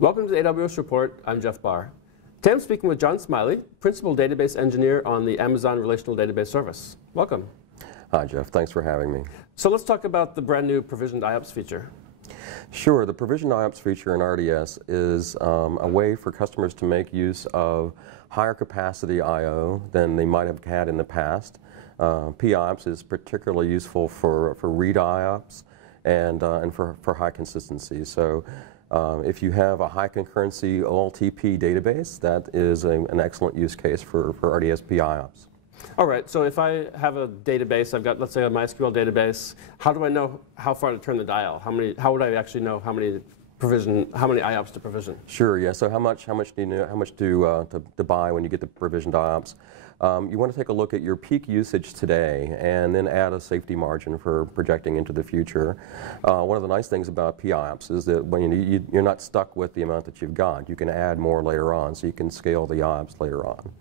Welcome to the AWS Report. I'm Jeff Barr. Today I'm speaking with John Smiley, Principal Database Engineer on the Amazon Relational Database Service. Welcome. Hi, Jeff. Thanks for having me. So let's talk about the brand new provisioned IOPS feature. Sure. The provisioned IOPS feature in RDS is a way for customers to make use of higher capacity I/O than they might have had in the past. PIOPS is particularly useful for read IOPS and for high consistency. So if you have a high concurrency OLTP database, that is an excellent use case for RDS PIOPS. All right, so if I have a database, I've got, let's say, a MySQL database, how do I know how far to turn the dial? How would I actually know how many IOPS to provision? Sure, yeah, so how much do you know, how much to buy when you get the provisioned IOPS? You want to take a look at your peak usage today and then add a safety margin for projecting into the future. One of the nice things about PIOPS is that when you're not stuck with the amount that you've got. You can add more later on, so you can scale the IOPS later on.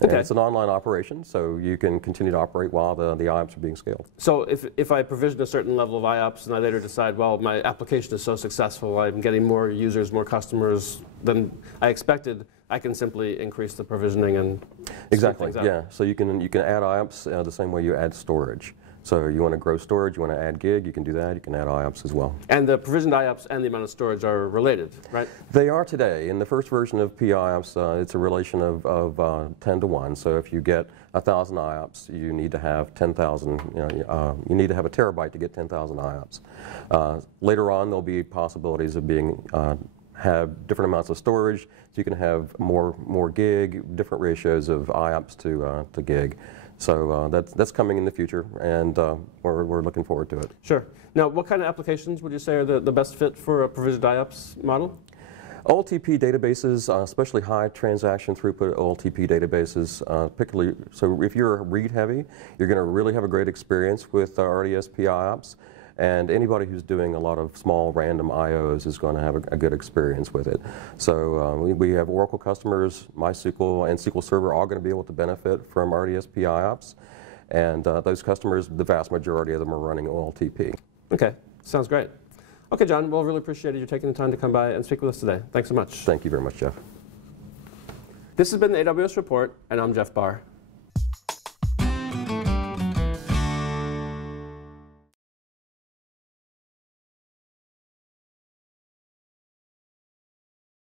Okay. And it's an online operation, so you can continue to operate while the IOPS are being scaled. So if I provision a certain level of IOPS and I later decide, well, my application is so successful, I'm getting more users, more customers than I expected, I can simply increase the provisioning and exactly, yeah. So you can add IOPS the same way you add storage. So you want to grow storage, you want to add gig, you can do that. You can add IOPS as well. And the provisioned IOPS and the amount of storage are related, right? They are today. In the first version of PIOPS, it's a relation of 10 to 1. So if you get 1,000 IOPS, you need to have 10,000. You need to have a terabyte to get 10,000 IOPS. Later on, there'll be possibilities of have different amounts of storage, so you can have more gig, different ratios of IOPS to gig. So that's coming in the future, and we're looking forward to it. Sure. Now, what kind of applications would you say are the best fit for a provisioned IOPS model? OLTP databases, especially high transaction throughput OLTP databases, particularly, so if you're read heavy, you're going to really have a great experience with RDS PIOPS. And anybody who's doing a lot of small random IOs is going to have a good experience with it. So we have Oracle customers, MySQL, and SQL Server all going to be able to benefit from RDS PIOPS. And those customers, the vast majority of them are running OLTP. Okay, sounds great. Okay, John, well, really appreciated you taking the time to come by and speak with us today. Thanks so much. Thank you very much, Jeff. This has been the AWS Report, and I'm Jeff Barr.